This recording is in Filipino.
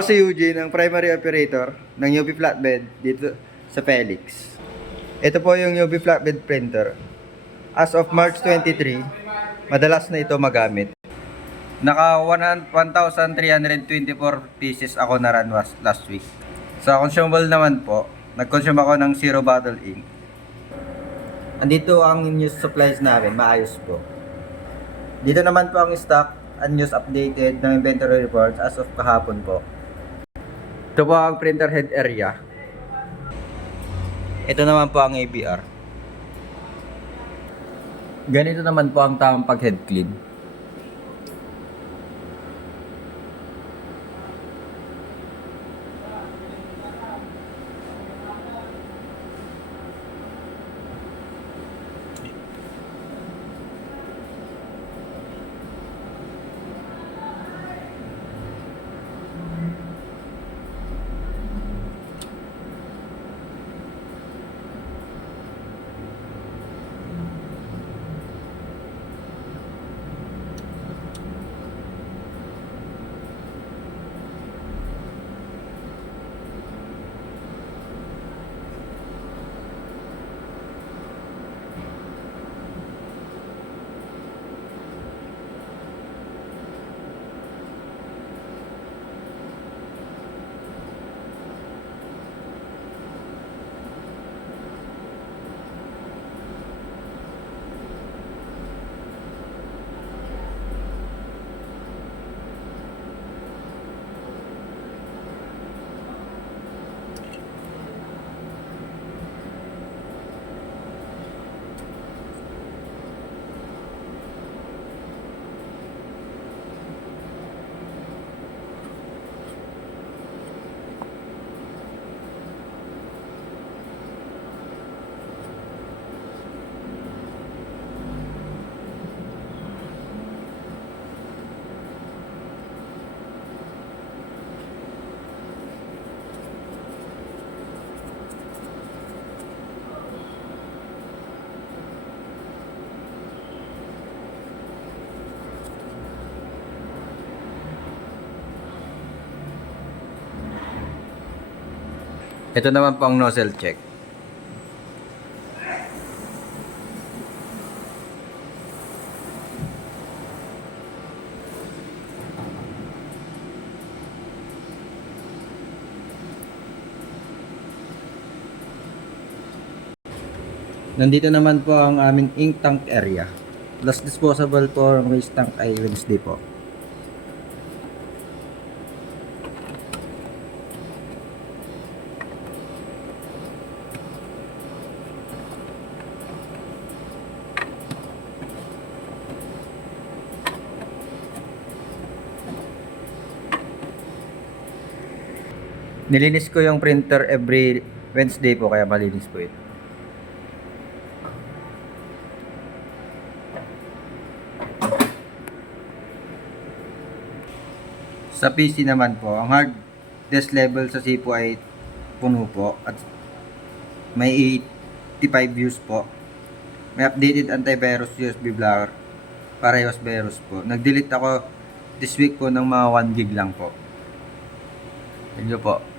Ako si Eugene, ang primary operator ng UV Flatbed dito sa Felix. Ito po yung UV Flatbed printer. As of March 23, madalas na ito magamit. Naka 1,324 pieces ako na run last week. Sa consumable naman po, nag-consume ako ng Zero Bottle Ink. Andito ang news supplies namin, maayos po. Dito naman po ang stock and news updated ng inventory reports as of kahapon po. Ito po ang printer head area. Ito naman po ang ABR. Ganito naman po ang tamang pag-head clean. Ito naman po ang nozzle check. Nandito naman po ang aming ink tank area. Last disposable po ang waste tank ay Wednesday po. Nilinis ko yung printer every Wednesday po kaya malinis po ito. Sa PC naman po, ang hard disk level sa CPU ay puno po at may 85 views po. May updated antivirus USB blocker para iwas virus po. Nag-delete ako this week po ng mga 1 gig lang po. Thank you po.